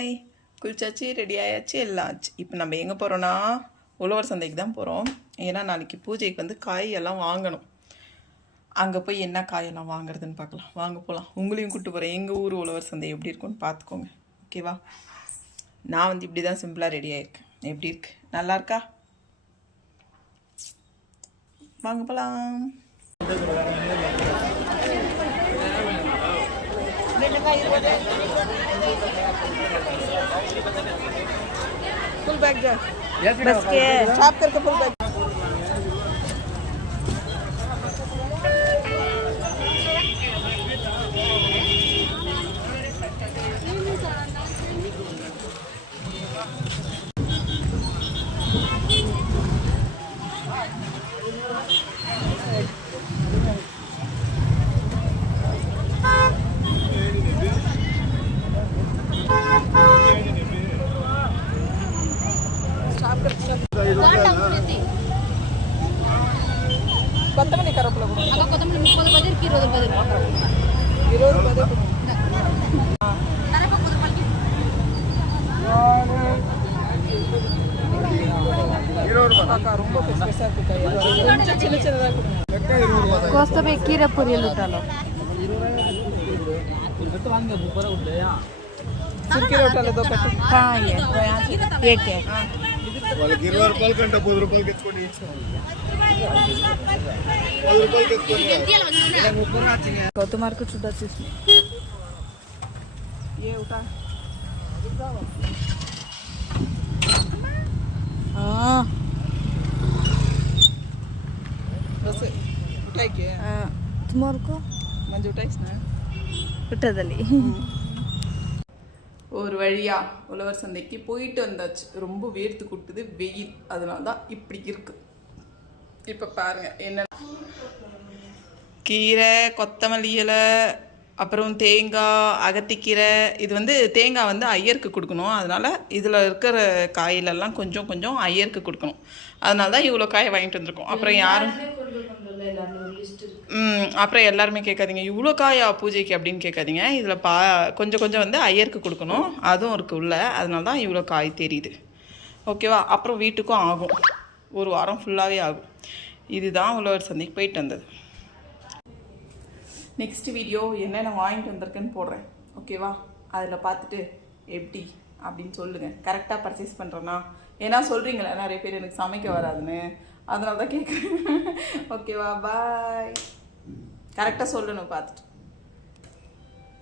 Hi, குளிச்சாச்சு, ready ஆயாச்சு, எல்லாம் ஆச்சு. இப்போ நம்ம எங்கே போகிறோன்னா உழவர் சந்தைக்கு தான் போகிறோம். ஏன்னா நாளைக்கு பூஜைக்கு வந்து காயெல்லாம் வாங்கணும். அங்கே போய் என்ன காயெல்லாம் வாங்குறதுன்னு பார்க்கலாம். வாங்க போகலாம். உங்களையும் கூப்பிட்டு போகிறேன். எங்கள் ஊர் உழவர் சந்தை எப்படி இருக்குன்னு பார்த்துக்கோங்க. ஓகேவா? நான் வந்து இப்படி தான் சிம்பிளாக ரெடி ஆகிருக்கேன். எப்படி இருக்கு? நல்லா இருக்கா? வாங்க போகலாம். फुल बैग जा बस के साफ करके फुल बैग కొత్తమని కరపల కూడా అక్క కొత్తమని 30 బజర్కి 20 బజర్ 20 బజర్ కరప 10 రూపాయలకి 20 రూపాయలు అక్క ரொம்ப స్పెషల్ కుకాయ కొంచెం చిన్న చిన్నదా లెక్క 20 రూపాయలు కోస్తబే కీర పొరియలు తాలో 20 రూపాయలు వాంగే బుపర ఉందయా సిర్కి రోటలు దో కట్టు హా ये एक है వాళ్ళకి 20 రూపాయల కంటే 10 రూపాయలకి ఎత్తుకొని कौतुमार को चुदा ये उठा बस उठाई के तुम्हारे को मंज उठाइस ना उठा दली ஒரு வழியா உழவர் சந்தைக்கு போயிட்டு வந்தாச்சு. ரொம்ப வேர்த்து கொட்டுது, வெயில், அதனால தான் இப்படி இருக்கு. இப்போ பாருங்கள் என்ன கீரை, கொத்தமல்லி இலை, அப்புறம் தேங்காய், அகத்திக்கீரை. இது வந்து தேங்காய் வந்து ஐயருக்கு கொடுக்கணும். அதனால் இதில் இருக்கிற காயிலெல்லாம் கொஞ்சம் கொஞ்சம் ஐயருக்கு கொடுக்கணும். அதனால தான் இவ்வளோ காயை வாங்கிட்டு வந்திருக்கோம். அப்புறம் யாரும் அப்புறம் எல்லாருமே கேட்காதீங்க இவ்வளோ காயா பூஜைக்கு அப்படின்னு கேட்காதீங்க. இதில் கொஞ்சம் கொஞ்சம் வந்து ஐயருக்கு கொடுக்கணும். அதுவும் இருக்குது உள்ள. அதனால தான் இவ்வளோ காய் தெரியுது. ஓகேவா? அப்புறம் வீட்டுக்கும் ஆகும், ஒரு வாரம் ஃபுல்லாகவே ஆகும். இதுதான் உழவர் சந்தைக்கு போயிட்டு வந்தது. நெக்ஸ்ட் வீடியோ என்னென்ன வாங்கிட்டு வந்திருக்கேன்னு போடுறேன். ஓகேவா? அதில் பார்த்துட்டு எப்படி அப்படின்னு சொல்லுங்கள். கரெக்டாக பர்ச்சேஸ் பண்ணுறேன்னா, ஏன்னா சொல்கிறீங்களே நிறைய பேர் எனக்கு சமைக்க வராதுன்னு, அதனால தான் கேட்குறேன். ஓகேவா? பாய். கரெக்டாக சொல்லணும் பார்த்துட்டு.